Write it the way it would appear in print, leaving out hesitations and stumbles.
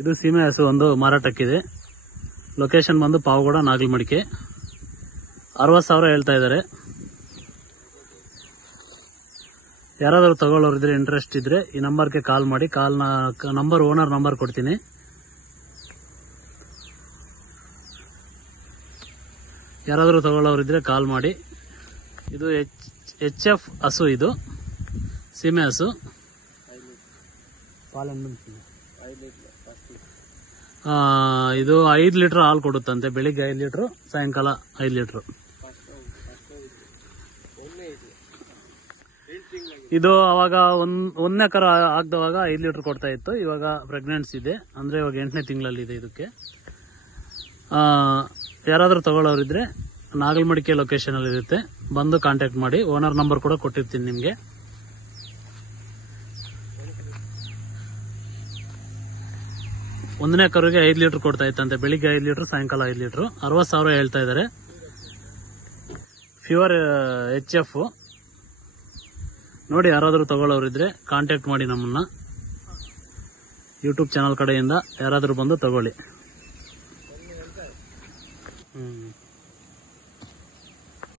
ಇದು ಸೀಮೆ ಹಸು ಒಂದು ಮಾರಾಟಕ್ಕಿದೆ. ಲೊಕೇಶನ್ ಬಂದು ಪಾವಗಡ ನಾಗಲಮಡಿಕೆ. 60,000 ಹೇಳ್ತಾ ಇದ್ದಾರೆ. ಯಾರಾದರೂ ತಗೊಳ್ಳೋರಿದ್ರೆ ಇಂಟ್ರೆಸ್ಟ್ ಇದ್ರೆ ಈ ನಂಬರ್ಗೆ ಕಾಲ್ ಮಾಡಿ. ನಂಬರ್ ಓನರ್ ನಂಬರ್ ಕೊಡ್ತೀನಿ. ಯಾರಾದರೂ ತಗೊಳ್ಳೋರಿದ್ರೆ ಕಾಲ್ ಮಾಡಿ. ಇದು HF ಹಸು, ಇದು ಸೀಮೆ ಹಸು. ಇದು 5 ಲೀಟರ್ ಹಾಲು ಕೊಡುತ್ತಂತೆ. ಬೆಳಿಗ್ಗೆ 5 ಲೀಟರ್, ಸಾಯಂಕಾಲ 5 ಲೀಟರ್. ಇದು ಅವಾಗ ಒಂದನೇ ಕರ ಆಗದವಾಗ 5 ಲೀಟರ್ ಕೊಡ್ತಾ ಇತ್ತು. ಇವಾಗ ಪ್ರೆಗ್ನೆನ್ಸಿ ಇದೆ, ಅಂದ್ರೆ ಇವಾಗ 8ನೇ ತಿಂಗಳಲ್ಲಿ ಇದೆ. ಇದಕ್ಕೆ ಯಾರಾದರೂ ತಗೊಳ್ಳೋರಿದ್ರೆ ನಾಗಲಮಡಿಕೆ ಲೊಕೇಶನ್ ಅಲ್ಲಿ ಇರುತ್ತೆ, ಬಂದು ಕಾಂಟ್ಯಾಕ್ಟ್ ಮಾಡಿ. ಓನರ್ ನಂಬರ್ ಕೂಡ ಕೊಟ್ಟಿರ್ತೀನಿ ನಿಮ್ಗೆ. ಒಂದನೇ ಕರುಗೆ 5 ಲೀಟರ್ ಕೊಡ್ತಾ ಇತ್ತಂತೆ. ಬೆಳಿಗ್ಗೆ 5 ಲೀಟರ್, ಸಾಯಂಕಾಲ 5 ಲೀಟರ್. 60,000 ಹೇಳ್ತಾ ಇದ್ದಾರೆ. Pure HF. ನೋಡಿ, ಯಾರಾದರೂ ತಗೊಳ್ಳೋರಿದ್ರೆ ಕಾಂಟ್ಯಾಕ್ಟ್ ಮಾಡಿ ನಮ್ಮನ್ನ. ಯೂಟ್ಯೂಬ್ ಚಾನಲ್ ಕಡೆಯಿಂದ ಯಾರಾದರೂ ಬಂದು ತಗೊಳ್ಳಿ.